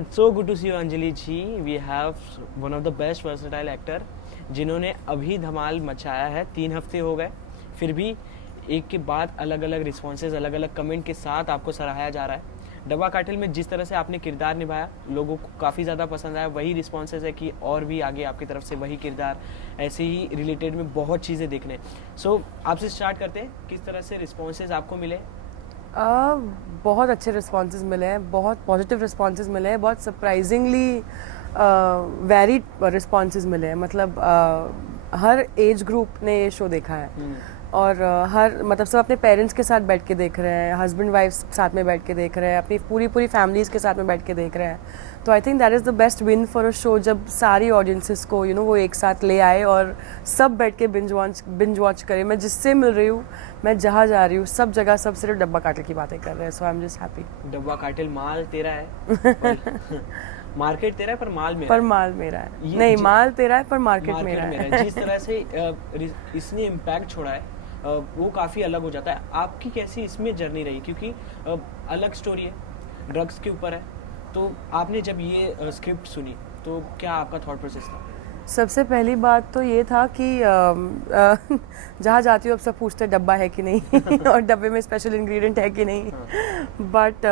So good to see you, Anjali ji. We have one of the best versatile actor जिन्होंने अभी धमाल मचाया है। 3 हफ्ते हो गए, फिर भी एक के बाद अलग अलग रिस्पॉन्सेज, अलग अलग कमेंट के साथ आपको सराहाया जा रहा है। डब्बा कार्टेल में जिस तरह से आपने किरदार निभाया, लोगों को काफ़ी ज़्यादा पसंद आया। वही रिस्पॉन्सेज है कि और भी आगे आपकी तरफ से वही किरदार, ऐसे ही रिलेटेड में बहुत चीज़ें देखने। सो आपसे स्टार्ट करते हैं, किस तरह से रिस्पॉन्सेज आपको मिले? बहुत अच्छे रिस्पॉन्सेज मिले हैं, बहुत पॉजिटिव रिस्पॉन्सेज मिले हैं, बहुत सरप्राइजिंगली वेरिड रिस्पॉन्सेज मिले हैं। मतलब हर एज ग्रुप ने ये शो देखा है और हर मतलब सब अपने पेरेंट्स के साथ बैठ के देख रहे हैं, हस्बैंड वाइफ्स साथ में बैठ के देख रहे हैं, अपनी पूरी फैमिलीज़ के साथ में बैठ के देख रहे हैं। तो I think that is the best win for a show, जब सारी ऑडियंसेस को वो एक साथ ले आए और सब बैठ के बिंज वॉच करें। मैं जिससे मिल रही हूँ, मैं जहाँ जा रही हूँ, सब जगह सब सिर्फ डब्बा कार्टेल की बातें कर रहे हैं। सो आई एम जस्ट हैप्पी। डब्बा कार्टेल माल तेरा है मार्केट तेरा है पर माल मेरा पर माल मेरा है। नहीं, माल तेरा है पर मार्केट मेरा है। जिस तरह से इसने इम्पैक्ट छोड़ा है वो काफ़ी अलग हो जाता है। आपकी कैसी इसमें जर्नी रही? क्योंकि अलग स्टोरी है, ड्रग्स के ऊपर है। तो आपने जब ये स्क्रिप्ट सुनी तो क्या आपका थॉट प्रोसेस था? सबसे पहली बात तो ये था कि जहाँ जाती हूँ अब सब पूछते हैं डब्बा है कि नहीं और डब्बे में स्पेशल इंग्रेडिएंट है कि नहीं। बट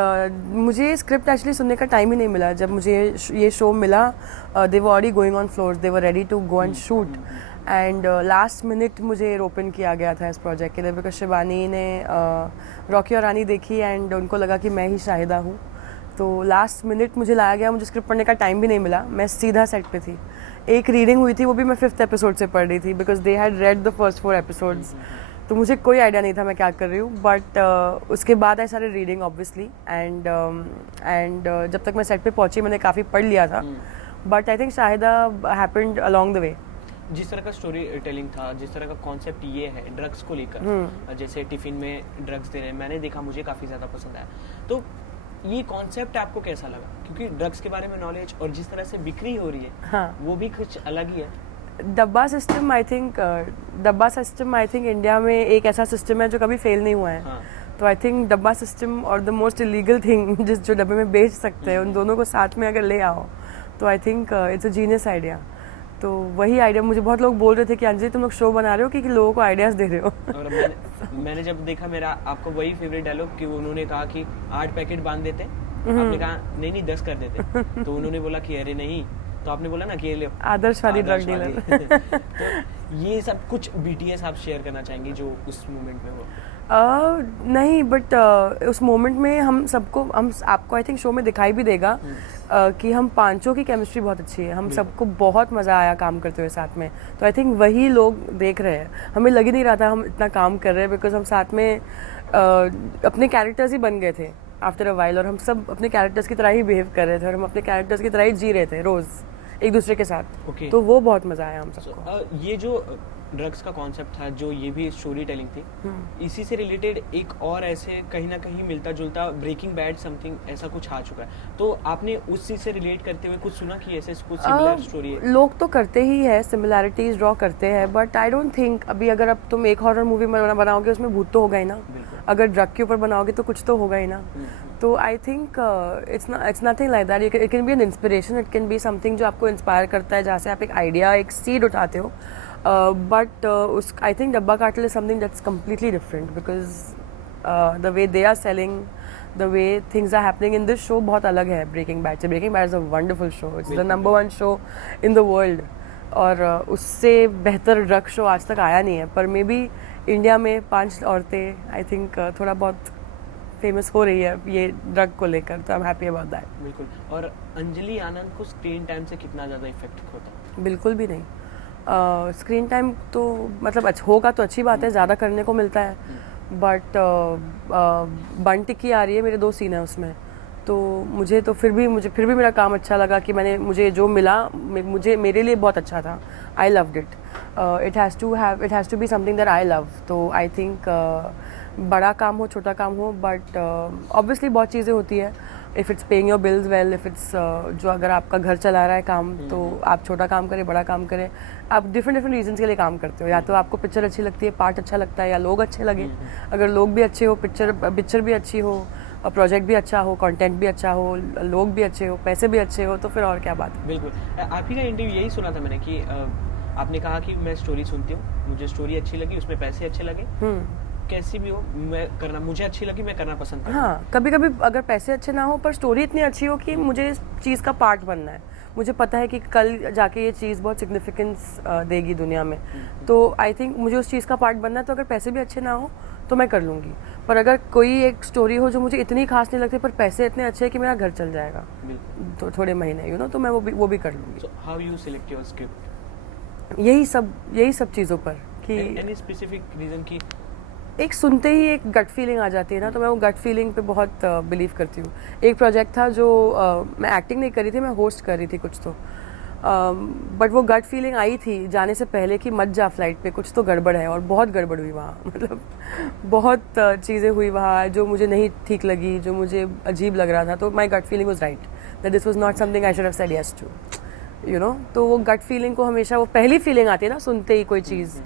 मुझे स्क्रिप्ट एक्चुअली सुनने का टाइम ही नहीं मिला। जब मुझे ये शो मिला, they were already going on floors, they were ready to go and shoot. And last minute मुझे ओपन किया गया था इस प्रोजेक्ट के लिए, बिकॉज शिवानी ने रॉकी और रानी देखी एंड उनको लगा कि मैं ही शाहिदा हूँ। तो लास्ट मिनट मुझे लाया गया, मुझे स्क्रिप्ट पढ़ने का टाइम भी नहीं मिला, मैं सीधा सेट पे थी। एक रीडिंग हुई थी, वो भी मैं 5th एपिसोड से पढ़ रही थी, because they had read the first 4 episodes. तो मुझे कोई आइडिया नहीं था मैं क्या कर रही हूँ। बट उसके बाद आई सारे रीडिंग ऑब्वियसली एंड जब तक मैं सेट पे पहुँची मैंने काफ़ी पढ़ लिया था। But I think Shahida happened along the way. जिस तरह का स्टोरी टेलिंग था, जिस तरह का कॉन्सेप्ट ये है ड्रग्स को लेकर, जैसे टिफिन में ड्रग्स दे रहे हैं, मैंने देखा, मुझे काफ़ी ज़्यादा पसंद आया। तो ये कॉन्सेप्ट आपको कैसा लगा? क्योंकि ड्रग्स के बारे में नॉलेज और जिस तरह से बिक्री हो रही है, हाँ, वो भी कुछ अलग ही है। डब्बा सिस्टम आई थिंक इंडिया में एक ऐसा सिस्टम है जो कभी फेल नहीं हुआ है। हाँ। तो आई थिंक डब्बा सिस्टम और द मोस्ट इलीगल थिंग जो डब्बे में बेच सकते हैं, उन दोनों को साथ में अगर ले आओ तो I think it's a genius idea. तो वही आइडिया मुझे बहुत लोग बोल रहे थे कि अंजलि तुम लोग शो बना रहे हो कि लोगों को आइडियाज दे रहे हो। और मैंने जब देखा, मेरा आपको वही फेवरेट डायलॉग कि उन्होंने कहा कि 8 पैकेट बांध देते, आपने कहा नहीं 10 कर देते। तो उन्होंने बोला कि अरे नहीं, तो आपने बोला ना कि ये आदर्शवादी ड्रग डीलर। तो ये सब कुछ BTS आप शेयर करना चाहेंगे जो उस मोमेंट में हो? नहीं, बट उस मोमेंट में हम आपको आई थिंक शो में दिखाई भी देगा कि हम पांचों की केमिस्ट्री बहुत अच्छी है। हम सबको बहुत मज़ा आया काम करते हुए साथ में। तो आई थिंक वही लोग देख रहे हैं। हमें लग ही नहीं रहा था हम इतना काम कर रहे हैं, बिकॉज हम साथ में अपने कैरेक्टर्स ही बन गए थे आफ्टर अ वाइल, और हम सब अपने कैरेक्टर्स की तरह ही बिहेव कर रहे थे और हम अपने कैरेक्टर्स की तरह ही जी रहे थे रोज़ एक दूसरे के साथ। Okay. तो वो बहुत मज़ा आया हम सबको। ये जो ड्रग्स का कॉन्सेप्ट था, जो ये भी स्टोरी टेलिंग थी, इसी से रिलेटेड एक और ऐसे कहीं ना कहीं मिलता जुलता ब्रेकिंग बैड समथिंग ऐसा कुछ आ चुका है। तो आपने उस चीज से रिलेट करते हुए कुछ सुना कि ऐसे कुछ सिमिलर स्टोरी है? लोग तो करते ही है, सिमिलैरिटीज ड्रॉ करते हैं, बट आई डोंट थिंक अभी अगर अब तुम एक हॉरर मूवी बनाओगे उसमें भूत तो होगा ही ना। अगर ड्रग के ऊपर बनाओगे तो कुछ तो होगा ही ना। तो I think it's nothing like that. It can be an inspiration, it can be something जो आपको इंस्पायर करता है, जहाँ से आप एक आइडिया, एक सीड उठाते हो। But I think Dabba cartel is something that's completely different, because the way they are selling, the way things are happening in this show बहुत अलग है ब्रेकिंग बैड से। Breaking Bad is a wonderful show, it's the number 1 show in the world, और उससे बेहतर drug show आज तक आया नहीं है। पर मे बी इंडिया में 5 औरतें आई थिंक थोड़ा बहुत फेमस हो रही है ये ड्रग को लेकर, तो I am happy about that. बिल्कुल। और अंजलि आनंद को स्क्रीन टाइम से कितना ज़्यादा इफेक्ट होता है? बिल्कुल भी नहीं। स्क्रीन टाइम तो मतलब होगा तो अच्छी बात है, ज़्यादा करने को मिलता है। बट बन टिक्की आ रही है, मेरे 2 सीन है उसमें, तो मुझे फिर भी मेरा काम अच्छा लगा कि मुझे जो मिला मेरे लिए बहुत अच्छा था। I loved it. It has to be something that I love. तो आई थिंक बड़ा काम हो छोटा काम हो, बट ऑब्वियसली बहुत चीज़ें होती है। If it's paying your bills well, if it's जो अगर आपका घर चला रहा है काम, तो आप छोटा काम करें बड़ा काम करें, आप डिफरेंट रीजंस के लिए काम करते हो। या तो आपको पिक्चर अच्छी लगती है, पार्ट अच्छा लगता है, या लोग अच्छे लगे। अगर लोग भी अच्छे हो, पिक्चर भी अच्छी हो, और प्रोजेक्ट भी अच्छा हो, कंटेंट भी अच्छा हो, लोग भी अच्छे हो, पैसे भी अच्छे हो, तो फिर और क्या बात है। बिल्कुल। आप ही का इंटरव्यू यही सुना था मैंने कि आपने कहा कि मैं स्टोरी सुनती हूँ, मुझे स्टोरी अच्छी लगी, उसमें पैसे अच्छे लगे, कैसी भी हो मैं करना, मुझे अच्छी लगी, मैं करना पसंद करता हूँ। हाँ, कभी कभी अगर पैसे अच्छे ना हो पर स्टोरी इतनी अच्छी हो कि मुझे इस चीज़ का पार्ट बनना है, मुझे पता है कि कल जाके ये चीज़ बहुत सिग्निफिकेंस देगी दुनिया में, तो आई थिंक मुझे उस चीज़ का पार्ट बनना है, तो अगर पैसे भी अच्छे ना हो तो मैं कर लूँगी। पर अगर कोई एक स्टोरी हो जो मुझे इतनी खास नहीं लगती पर पैसे इतने अच्छे हैं कि मेरा घर चल जाएगा बिल्कुल। तो थोड़े महीने तो मैं वो भी कर लूँगी। So how you select your script? यही सब चीज़ों पर कि एनी स्पेसिफिक रीजन की? एक सुनते ही एक गट फीलिंग आ जाती है ना, तो मैं वो गट फीलिंग पे बहुत बिलीव करती हूँ। एक प्रोजेक्ट था जो मैं एक्टिंग नहीं कर रही थी, मैं होस्ट कर रही थी कुछ तो, बट वो गट फीलिंग आई थी जाने से पहले कि मत जा फ्लाइट पे, कुछ तो गड़बड़ है, और बहुत गड़बड़ हुई वहाँ मतलब बहुत चीज़ें हुई वहाँ जो मुझे नहीं ठीक लगी, जो मुझे अजीब लग रहा था, तो my gut feeling was right that this was not something I should have said yes to, तो वो गट फीलिंग को हमेशा, वो पहली फीलिंग आती है ना सुनते ही कोई चीज़,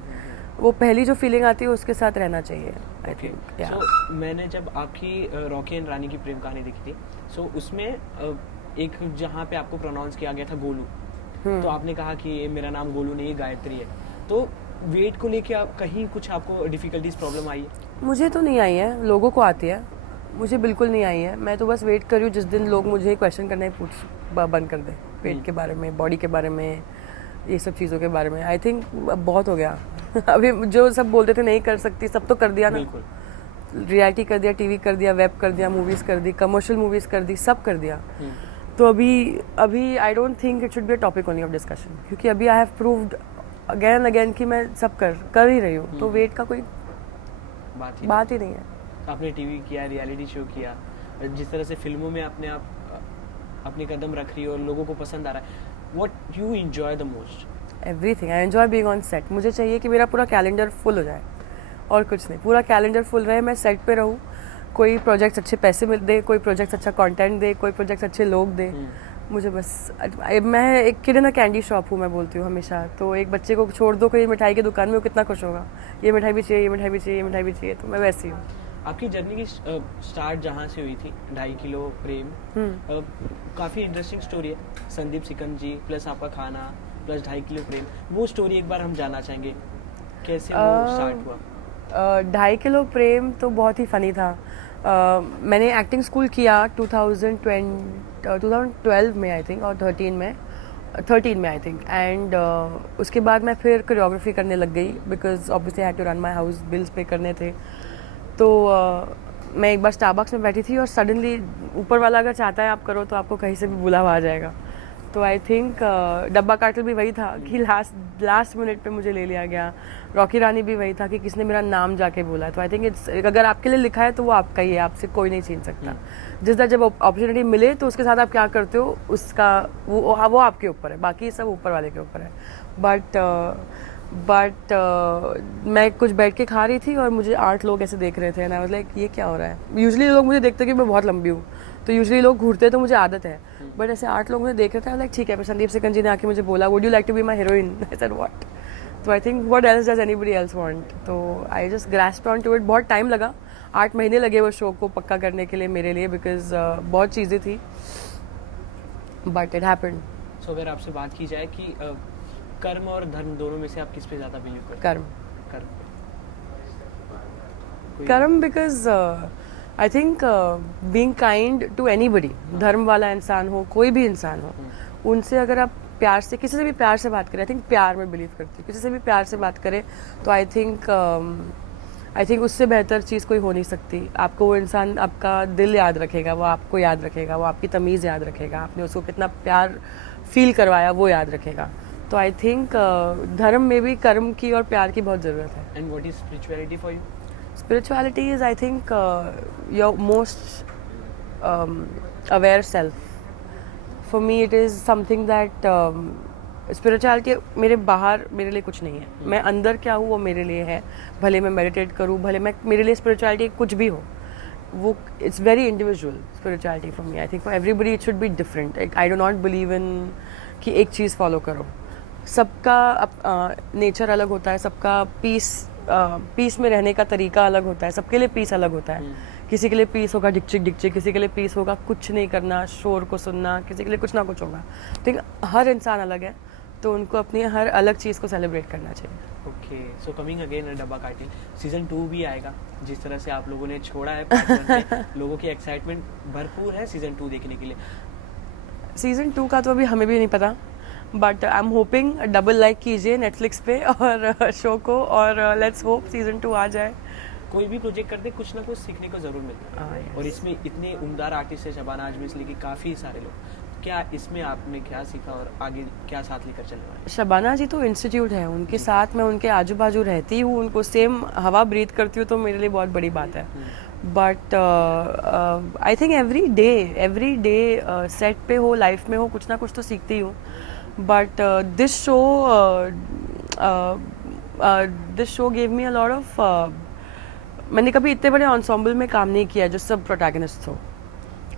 वो पहली जो फीलिंग आती है उसके साथ रहना चाहिए आई थिंक। सो मैंने जब आपकी रॉकी एंड रानी की प्रेम कहानी देखी थी, सो उसमें एक जहाँ पे आपको प्रोनाउंस किया गया था गोलू, तो आपने कहा कि ये मेरा नाम गोलू नहीं, गायत्री है, तो वेट को लेके आप कहीं कुछ आपको डिफिकल्टीज प्रॉब्लम आई है? मुझे तो नहीं आई है, लोगों को आती है, मुझे बिल्कुल नहीं आई है। मैं तो बस वेट कर रही हूँ जिस दिन लोग मुझे क्वेश्चन करना ही बंद कर दें, पेट के बारे में, बॉडी के बारे में, ये सब चीज़ों के बारे में। आई थिंक बहुत हो गया अभी जो सब बोलते थे नहीं कर सकती, सब तो कर दिया ना। बिल्कुल। रियलिटी कर दिया, टीवी कर दिया, वेब कर दिया, मूवीज़ कर दी, कमर्शियल मूवीज़ कर दी, सब कर दिया। तो अभी I don't think it should be a topic only of discussion, क्योंकि अभी I have proved again and again कि मैं सब कर ही रही हूँ, तो वेट का कोई बात ही नहीं है। आपने टीवी किया, रियलिटी शो किया, जिस तरह से फिल्मों में अपने आप अपने कदम रख रही हो और लोगों को पसंद आ रहा है, what you enjoy the most? Everything. I enjoy being on set. मुझे चाहिए कि मेरा पूरा कैलेंडर फुल हो जाए और कुछ नहीं, पूरा कैलेंडर फुल रहे, मैं सेट पे रहूँ, कोई प्रोजेक्ट्स अच्छे पैसे मिल दे, कोई प्रोजेक्ट्स अच्छा कंटेंट दे, कोई प्रोजेक्ट्स अच्छे लोग दे। मुझे बस, मैं एक kid in a candy shop हूँ, मैं बोलती हूँ हमेशा, तो एक बच्चे को छोड़ दो कोई मिठाई की दुकान में, वो कितना खुश होगा, ये मिठाई भी चाहिए, ये मिठाई भी चाहिए, ये मिठाई भी चाहिए, तो मैं वैसी हूँ। आपकी जर्नी की स्टार्ट जहाँ से हुई थी, 2.5 किलो प्रेम, काफ़ी इंटरेस्टिंग स्टोरी है, संदीप सिकंद जी प्लस आपका खाना प्लस 2.5 किलो प्रेम, वो स्टोरी एक बार हम जानना चाहेंगे, कैसे वो स्टार्ट हुआ? 2.5 किलो प्रेम तो बहुत ही फ़नी था। मैंने एक्टिंग स्कूल किया 2012 में आई थिंक, और 13 में आई थिंक, एंड उसके बाद मैं फिर कोरियोग्राफी करने लग गई, because obviously I had to run my house, bills पे करने थे। तो मैं एक बार स्टारबक्स में बैठी थी और सडनली ऊपर वाला अगर चाहता है आप करो तो आपको कहीं से भी बुलावा आ जाएगा। तो आई थिंक डब्बा काटल भी वही था कि लास्ट मिनट पे मुझे ले लिया गया। रॉकी रानी भी वही था कि किसने मेरा नाम जाके बोला। तो आई थिंक इट्स, अगर आपके लिए लिखा है तो वो आपका ही है, आपसे कोई नहीं छीन सकता। जिस तरह जब अपॉर्चुनिटी मिले तो उसके साथ आप क्या करते हो उसका वो आपके ऊपर है, बाकी सब ऊपर वाले के ऊपर है। बट मैं कुछ बैठ के खा रही थी और मुझे 8 लोग ऐसे देख रहे थे, एंड आई वाज लाइक ये क्या हो रहा है। यूजुअली लोग मुझे देखते कि मैं बहुत लंबी हूँ, तो यूजुअली लोग घूरते तो मुझे आदत है, बट ऐसे 8 लोग मुझे देख रहे थे। लाइक ठीक है, फिर संदीप सिकंद जी ने आके मुझे बोला would you like to be my heroine. I said what. तो I think what else does anybody else want. तो I just grasped on to it. बहुत टाइम लगा, 8 महीने लगे वो शो को पक्का करने के लिए मेरे लिए, बिकॉज बहुत चीज़ें थी, बट इट हैपेंड। सो अगर आपसे बात की जाए कि कर्म और धर्म दोनों में से आप किस पे ज़्यादा बिलीव करते हैं? कर्म, because I think being kind to anybody, धर्म वाला इंसान हो, कोई भी इंसान हो, उनसे अगर आप प्यार से, किसी से भी प्यार से बात करें, आई थिंक प्यार में बिलीव करती हूँ, किसी से भी प्यार से बात करें तो आई थिंक उससे बेहतर चीज़ कोई हो नहीं सकती। आपको वो इंसान आपका दिल याद रखेगा, वो आपको याद रखेगा, वो आपकी तमीज़ याद रखेगा, आपने उसको कितना प्यार फील करवाया वो याद रखेगा। तो आई थिंक धर्म में भी कर्म की और प्यार की बहुत ज़रूरत है। And what is spirituality for you? Spirituality is, I think, your most aware self. For me, it is something that spirituality मेरे बाहर मेरे लिए कुछ नहीं है, मैं अंदर क्या हूँ वो मेरे लिए है। भले मैं मेडिटेट करूँ, भले मैं, मेरे लिए spirituality कुछ भी हो, वो it's very individual spirituality for me. I think for everybody it should be different. I do not believe in कि एक चीज़ फॉलो करो। सबका नेचर अलग होता है, सबका पीस में रहने का तरीका अलग होता है, सबके लिए पीस अलग होता है। किसी के लिए पीस होगा डिकचिक डिकचिक, किसी के लिए पीस होगा कुछ नहीं करना, शोर को सुनना, किसी के लिए कुछ ना कुछ होगा। ठीक है, हर इंसान अलग है, तो उनको अपनी हर अलग चीज़ को सेलिब्रेट करना चाहिए। ओके, सो कमिंग अगेन डब्बा काटिल, सीजन 2 भी आएगा। जिस तरह से आप लोगों ने छोड़ा है पार्ट 1 पे, लोगों की एक्साइटमेंट भरपूर है सीजन 2 देखने के लिए। सीज़न 2 का तो अभी हमें भी नहीं पता, but I am hoping double like कीजिए नेटफ्लिक्स पे और शो को, और लेट्स होप सीज़न 2 आ जाए। कोई भी प्रोजेक्ट करते कुछ ना कुछ सीखने को ज़रूर मिलता है। yes. और इसमें इतने उम्दार आर्टिस्ट है, शबाना आजमी से लेके काफ़ी सारे लोग। क्या इसमें आपने क्या सीखा और आगे क्या साथ लेकर चलने वाले? शबाना जी तो इंस्टीट्यूट है, उनके साथ मैं उनके आजू बाजू रहती हूँ, उनको सेम हवा ब्रीथ करती हूँ, तो मेरे लिए बहुत बड़ी बात है। But I think every day set पे हो, लाइफ में हो, कुछ ना कुछ तो सीखती हूँ। But this show gave me a lot of, मैंने कभी इतने बड़े ensemble में काम नहीं किया जो सब प्रोटैगनिस्ट हो,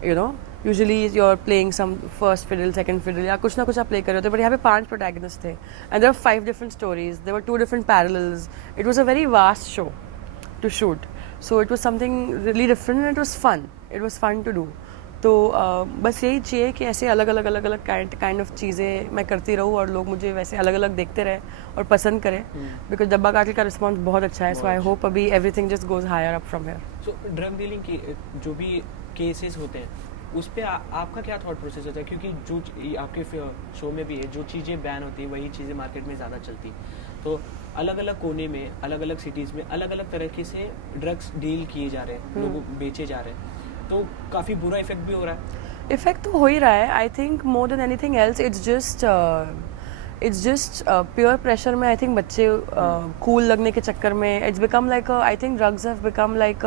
you know. Usually you are playing some first fiddle, second fiddle, या कुछ ना कुछ आप प्ले कर रहे होते, बट यहाँ पे 5 प्रोटैगनिस्ट थे, and there are 5 different stories, there were 2 different parallels. It was a very vast show to shoot, so it was something really different and it was fun to do. तो बस यही चाहिए कि ऐसे अलग अलग काइंड ऑफ चीज़ें मैं करती रहूँ और लोग मुझे वैसे अलग अलग देखते रहे और पसंद करें, बिकॉज डब्बा काटिल का रिस्पॉन्स बहुत अच्छा है। सो आई होप अभी everything just goes higher up from here. So drug dealing के जो भी केसेस होते हैं उस पर आपका क्या थॉट प्रोसेस होता है? क्योंकि जो आपके शो में भी है, जो चीज़ें बैन होती हैं वही चीज़ें मार्केट में ज़्यादा चलती, तो अलग अलग कोने में, अलग अलग सिटीज़ में अलग अलग तरीके से ड्रग्स डील किए जा रहे हैं, लोग बेचे जा रहे हैं, तो काफ़ी बुरा इफेक्ट भी हो रहा है। इफेक्ट तो हो ही रहा है। I think more than anything else it's just pure pressure में। आई थिंक बच्चे कूल लगने के चक्कर में it's become like, I think drugs have become like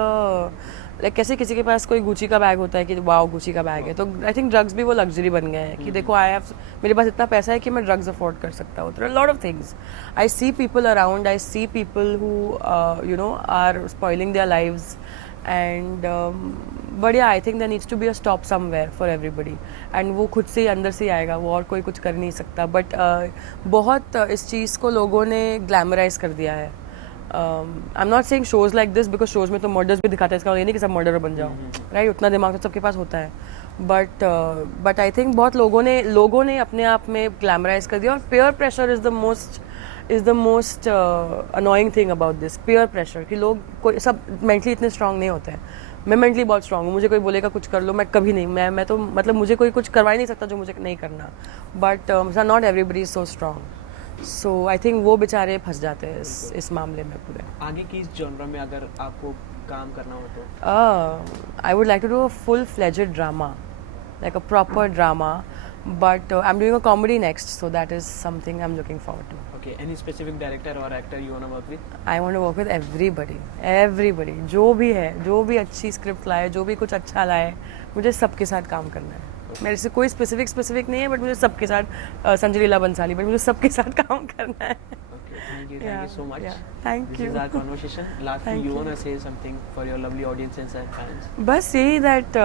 कैसे किसी के पास कोई गुची का बैग होता है कि वाओ गुची का बैग है, तो आई थिंक ड्रग्स भी वो लग्जरी बन गए हैं कि देखो मेरे पास इतना पैसा है कि मैं ड्रग्स अफोर्ड कर सकता हूँ। There are lot of things I see people around, I see people who you know are spoiling their lives, and but I think there needs to be a stop somewhere for everybody, and वो खुद से ही अंदर से ही आएगा, वो और कोई कुछ कर नहीं सकता। बट बहुत इस चीज़ को लोगों ने ग्लैमराइज कर दिया है। I am not saying shows like this, because shows में तो मर्डर्स भी दिखाते हैं, इसका ये नहीं कि सब मर्डर बन जाओ, राइट? उतना दिमाग तो सबके पास होता है, बट आई थिंक बहुत लोगों ने अपने आप में ग्लैमराइज कर दिया। और peer pressure is the most annoying thing about this, peer pressure, कि लोग कोई सब मेंटली इतने स्ट्रांग नहीं होते हैं। मैं मेंटली बहुत स्ट्रांग हूँ, मुझे कोई बोलेगा कुछ कर लो, मैं कभी नहीं, मैं तो मतलब मुझे कोई कुछ करवा ही नहीं सकता जो मुझे नहीं करना, but not everybody is so strong. So I think वो बेचारे फंस जाते हैं इस मामले में पूरे। आगे की इस जॉनरा में अगर आपको काम करना हो तो? I would like to do a full fledged drama, like a proper drama, but I'm doing a comedy next, so that is something I'm looking forward to. Okay, any specific director or actor you want to work with? I want to work with everybody, जो भी है, जो भी अच्छी script लाए, जो भी कुछ अच्छा लाए, मुझे सबके साथ काम करना है। मेरे से कोई स्पेसिफिक नहीं है, बट मुझे सबके साथ, संजय लीला बंसाली, बट मुझे सबके साथ काम करना है। Thank you so much. Thank you. This is our conversation. Lastly, you want to say something for your lovely audiences and fans? बस यही दैट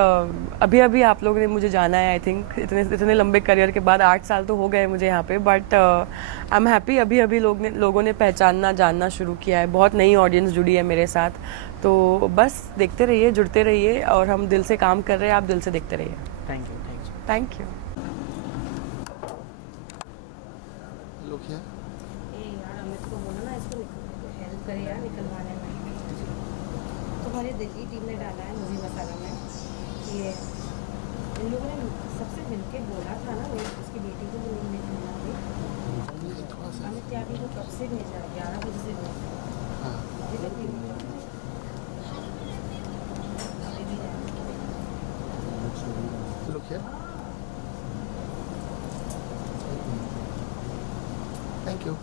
अभी आप लोगों ने मुझे जाना है। आई थिंक इतने लंबे करियर के बाद 8 साल तो हो गए मुझे यहाँ पे, बट आई एम हैप्पी। अभी लोगों ने पहचानना जानना शुरू किया है, बहुत नई ऑडियंस जुड़ी है मेरे साथ, तो बस देखते रहिए, जुड़ते रहिए, और हम दिल से काम कर रहे हैं, आप दिल से देखते रहिए। Thank you. Look here. तुम्हारे दिल्ली टीम ने डाला है मूवी मसाला में, ये इन लोगों ने सबसे मिलके बोला था ना, वो उसकी बेटी को वो नहीं खेलना थी, अमित त्यागी को कब से भेजा, 11 बजे से भेजा। Look here. Thank you.